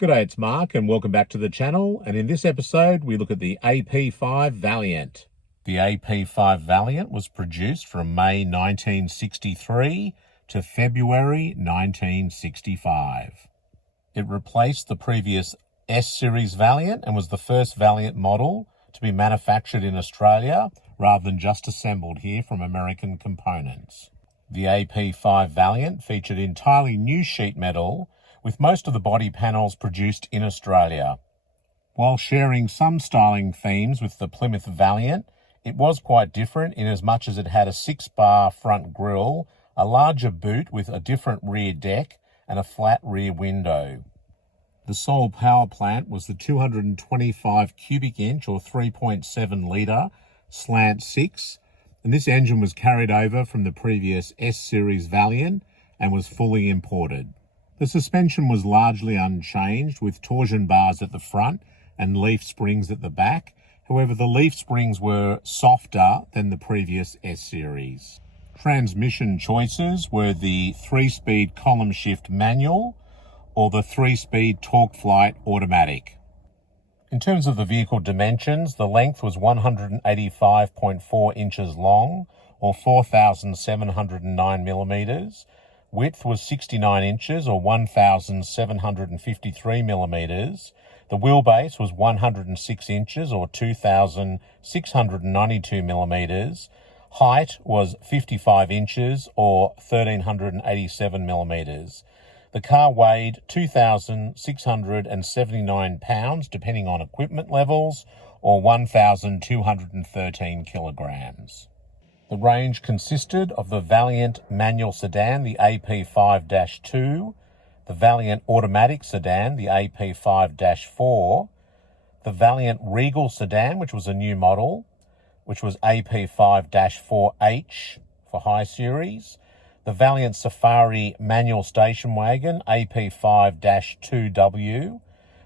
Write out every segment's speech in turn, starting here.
G'day, it's Mark and welcome back to the channel, and in this episode we look at the AP5 Valiant. The AP5 Valiant was produced from May 1963 to February 1965. It replaced the previous S-Series Valiant and was the first Valiant model to be manufactured in Australia rather than just assembled here from American components. The AP5 Valiant featured entirely new sheet metal with most of the body panels produced in Australia. While sharing some styling themes with the Plymouth Valiant, it was quite different in as much as it had a 6-bar front grille, a larger boot with a different rear deck, and a flat rear window. The sole power plant was the 225 cubic inch or 3.7 litre slant 6, and this engine was carried over from the previous S-Series Valiant and was fully imported. The suspension was largely unchanged with torsion bars at the front and leaf springs at the back. However, the leaf springs were softer than the previous S-Series. Transmission choices were the 3-speed column shift manual or the 3-speed torque flight automatic. In terms of the vehicle dimensions, the length was 185.4 inches long or 4,709 millimetres. Width was 69 inches or 1,753 millimetres. The wheelbase was 106 inches or 2,692 millimetres. Height was 55 inches or 1,387 millimetres. The car weighed 2,679 pounds, depending on equipment levels, or 1,213 kilograms. The range consisted of the Valiant manual sedan, the AP5-2, the Valiant automatic sedan, the AP5-4, the Valiant Regal sedan, which was a new model, which was AP5-4H for high series, the Valiant Safari manual station wagon, AP5-2W,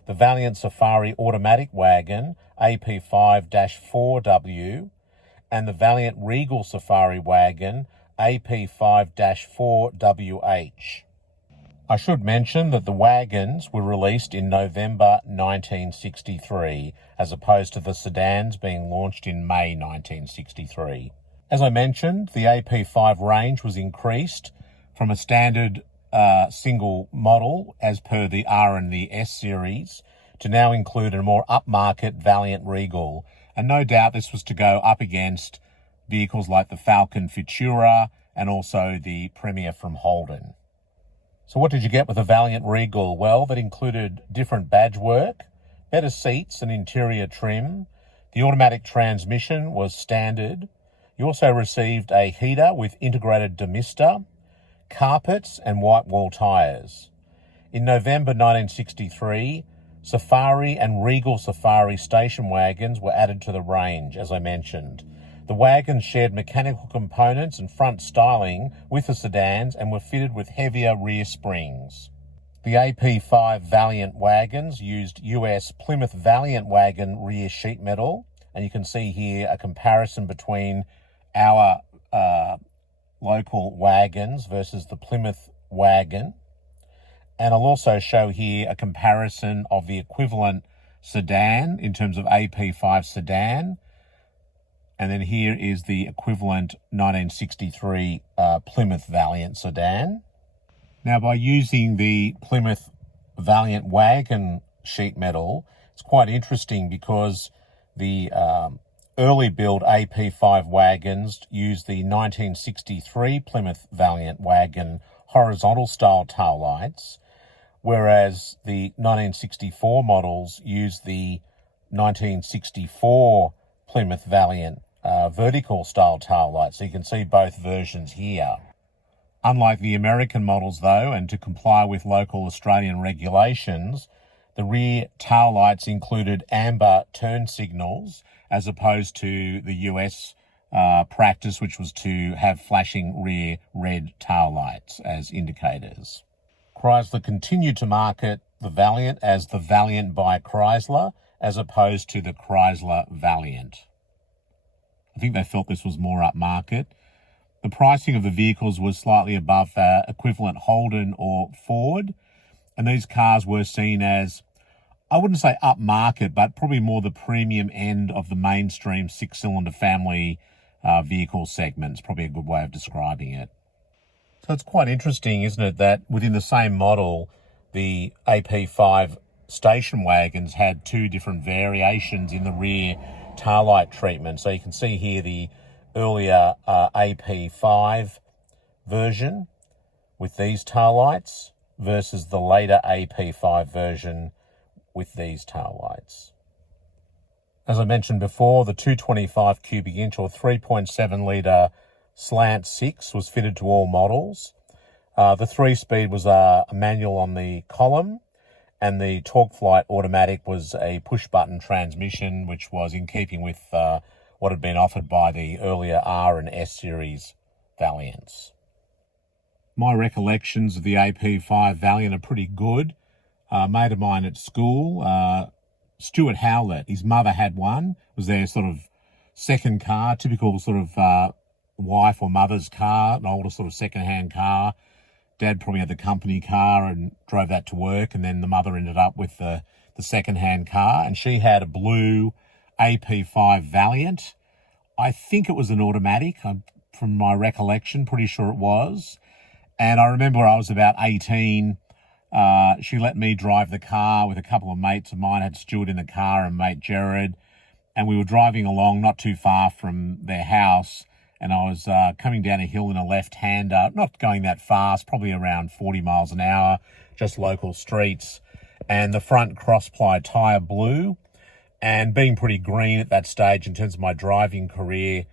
the Valiant Safari automatic wagon, AP5-4W, and the Valiant Regal Safari wagon, AP5-4WH. I should mention that the wagons were released in November 1963, as opposed to the sedans being launched in May 1963. As I mentioned, the AP5 range was increased from a standard single model as per the R and the S series to now include a more upmarket Valiant Regal. And no doubt this was to go up against vehicles like the Falcon Futura and also the Premier from Holden. So what did you get with the Valiant Regal? Well, that included different badge work, better seats and interior trim. The automatic transmission was standard. You also received a heater with integrated demister, carpets and white wall tyres. In November 1963, Safari and Regal Safari station wagons were added to the range, as I mentioned. The wagons shared mechanical components and front styling with the sedans and were fitted with heavier rear springs. The AP5 Valiant wagons used US Plymouth Valiant wagon rear sheet metal, and you can see here a comparison between our local wagons versus the Plymouth wagon. And I'll also show here a comparison of the equivalent sedan in terms of AP5 sedan. And then here is the equivalent 1963 Plymouth Valiant sedan. Now, by using the Plymouth Valiant wagon sheet metal, it's quite interesting because the early build AP5 wagons used the 1963 Plymouth Valiant wagon horizontal style tail lights, whereas the 1964 models used the 1964 Plymouth Valiant vertical style tail lights. So you can see both versions here. Unlike the American models though, and to comply with local Australian regulations, the rear tail lights included amber turn signals as opposed to the US practice, which was to have flashing rear red tail lights as indicators. Chrysler continued to market the Valiant as the Valiant by Chrysler as opposed to the Chrysler Valiant. I think they felt this was more upmarket. The pricing of the vehicles was slightly above equivalent Holden or Ford, And these cars were seen as, I wouldn't say upmarket, but probably more the premium end of the mainstream six-cylinder family vehicle segment. It's probably a good way of describing it. So it's quite interesting, isn't it, that within the same model, the AP5 station wagons had two different variations in the rear tail light treatment. So you can see here the earlier AP5 version with these tail lights versus the later AP5 version with these tail lights. As I mentioned before, the 225 cubic inch or 3.7 litre slant 6 was fitted to all models. The 3-speed was a manual on the column, and the Torque Flight automatic was a push-button transmission, which was in keeping with what had been offered by the earlier R and S series Valiants. My recollections of the AP5 Valiant are pretty good. A mate of mine at school, Stuart Howlett, his mother had one, was their sort of second car, typical sort of wife or mother's car, an older sort of second-hand car. Dad probably had the company car and drove that to work, and then the mother ended up with the second-hand car, and she had a blue AP5 Valiant. I think it was an automatic, from my recollection, pretty sure it was. And I remember I was about 18, she let me drive the car with a couple of mates of mine. I had Stuart in the car and mate Jared, and we were driving along not too far from their house, and I was coming down a hill in a left-hander, not going that fast, probably around 40 miles an hour, just local streets, and the front cross-ply tyre blew, and being pretty green at that stage in terms of my driving career,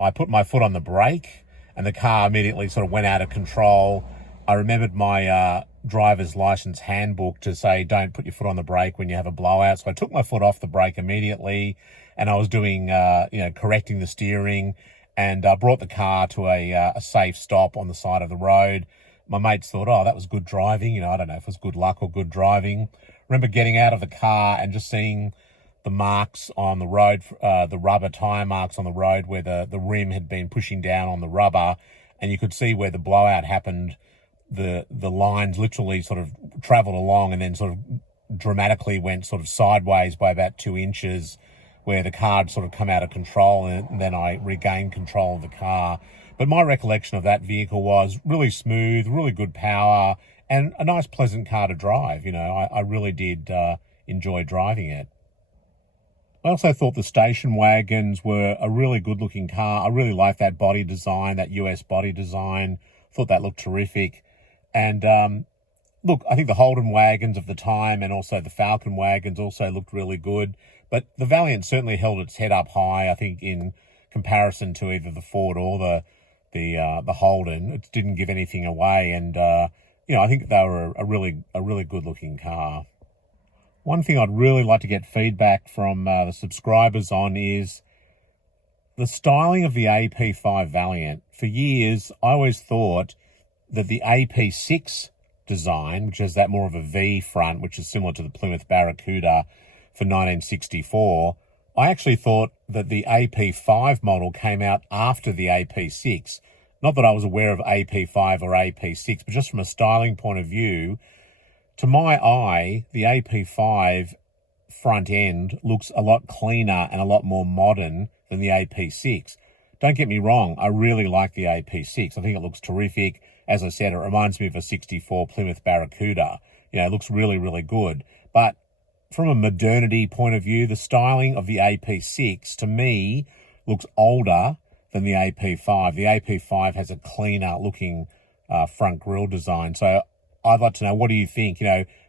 I put my foot on the brake, and the car immediately sort of went out of control. I remembered my driver's license handbook to say, don't put your foot on the brake when you have a blowout. So I took my foot off the brake immediately, and I was doing, correcting the steering, and brought the car to a safe stop on the side of the road. My mates thought, oh, that was good driving. I don't know if it was good luck or good driving. Remember getting out of the car and just seeing the marks on the road, the rubber tyre marks on the road where the rim had been pushing down on the rubber, and you could see where the blowout happened. The lines literally sort of travelled along and then sort of dramatically went sort of sideways by about 2 inches, where the car had sort of come out of control, and then I regained control of the car. But my recollection of that vehicle was really smooth, really good power, and a nice, pleasant car to drive. I really did enjoy driving it. I also thought the station wagons were a really good-looking car. I really liked that body design, that US body design. Thought that looked terrific. And look, I think the Holden wagons of the time and also the Falcon wagons also looked really good. But the Valiant certainly held its head up high, I think, in comparison to either the Ford or the Holden. It didn't give anything away, and I think they were a really good-looking car. One thing I'd really like to get feedback from the subscribers on is the styling of the AP5 Valiant. For years, I always thought that the AP6 design, which has that more of a V front, which is similar to the Plymouth Barracuda for 1964, I actually thought that the AP5 model came out after the AP6. Not that I was aware of AP5 or AP6, but just from a styling point of view, to my eye, the AP5 front end looks a lot cleaner and a lot more modern than the AP6. Don't get me wrong, I really like the AP6. I think it looks terrific. As I said, it reminds me of a 64 Plymouth Barracuda. It looks really, really good. But from a modernity point of view, the styling of the AP6, to me, looks older than the AP5. The AP5 has a cleaner looking front grille design. So I'd like to know, what do you think?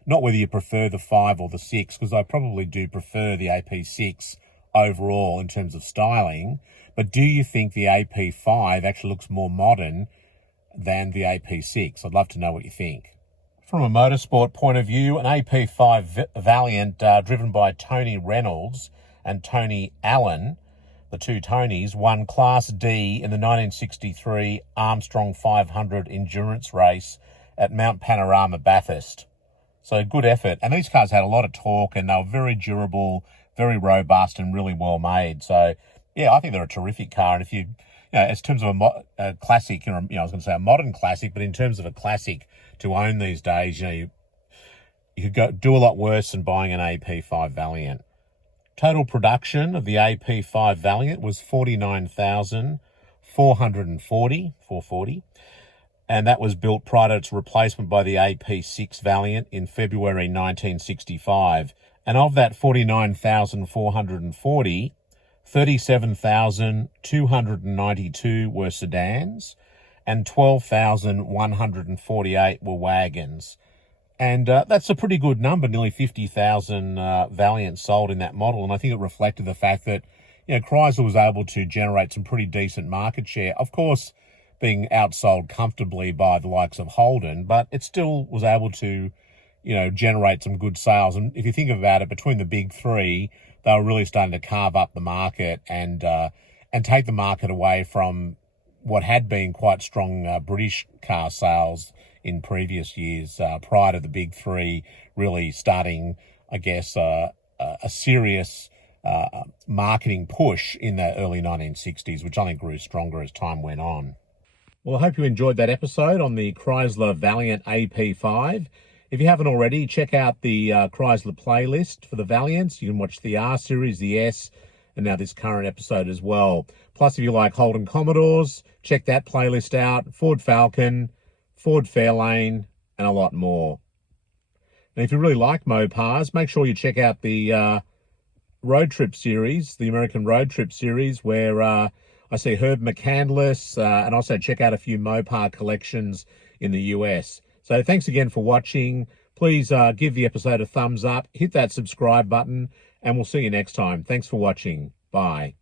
Not whether you prefer the 5 or the 6, because I probably do prefer the AP6 overall in terms of styling, but do you think the AP5 actually looks more modern than the AP6? I'd love to know what you think. From a motorsport point of view, an AP5 Valiant driven by Tony Reynolds and Tony Allen, the two Tonys, won Class D in the 1963 Armstrong 500 endurance race at Mount Panorama Bathurst. So good effort. And these cars had a lot of torque, and they were very durable, very robust, and really well made. So, yeah, I think they're a terrific car. And if you, as terms of a classic, I was going to say a modern classic, but in terms of a classic to own these days, you could do a lot worse than buying an AP5 Valiant. Total production of the AP5 Valiant was 49,440, and that was built prior to its replacement by the AP6 Valiant in February 1965. And of that 49,440, 37,292 were sedans and 12,148 were wagons. And that's a pretty good number, nearly 50,000 Valiants sold in that model. And I think it reflected the fact that, Chrysler was able to generate some pretty decent market share. Of course, being outsold comfortably by the likes of Holden, but it still was able to, generate some good sales. And if you think about it, between the big three, they were really starting to carve up the market and take the market away from what had been quite strong British car sales in previous years, prior to the big three really starting, I guess, a serious marketing push in the early 1960s, which I think grew stronger as time went on. Well, I hope you enjoyed that episode on the Chrysler Valiant AP5. If you haven't already, check out the Chrysler playlist for the Valiants. You can watch the R series, the S, and now this current episode as well. Plus, if you like Holden Commodores, check that playlist out. Ford Falcon, Ford Fairlane, and a lot more. And if you really like Mopars, make sure you check out the road trip series, the American road trip series, where I see Herb McCandless, and also check out a few Mopar collections in the US. So thanks again for watching. Please give the episode a thumbs up, hit that subscribe button, and we'll see you next time. Thanks for watching. Bye.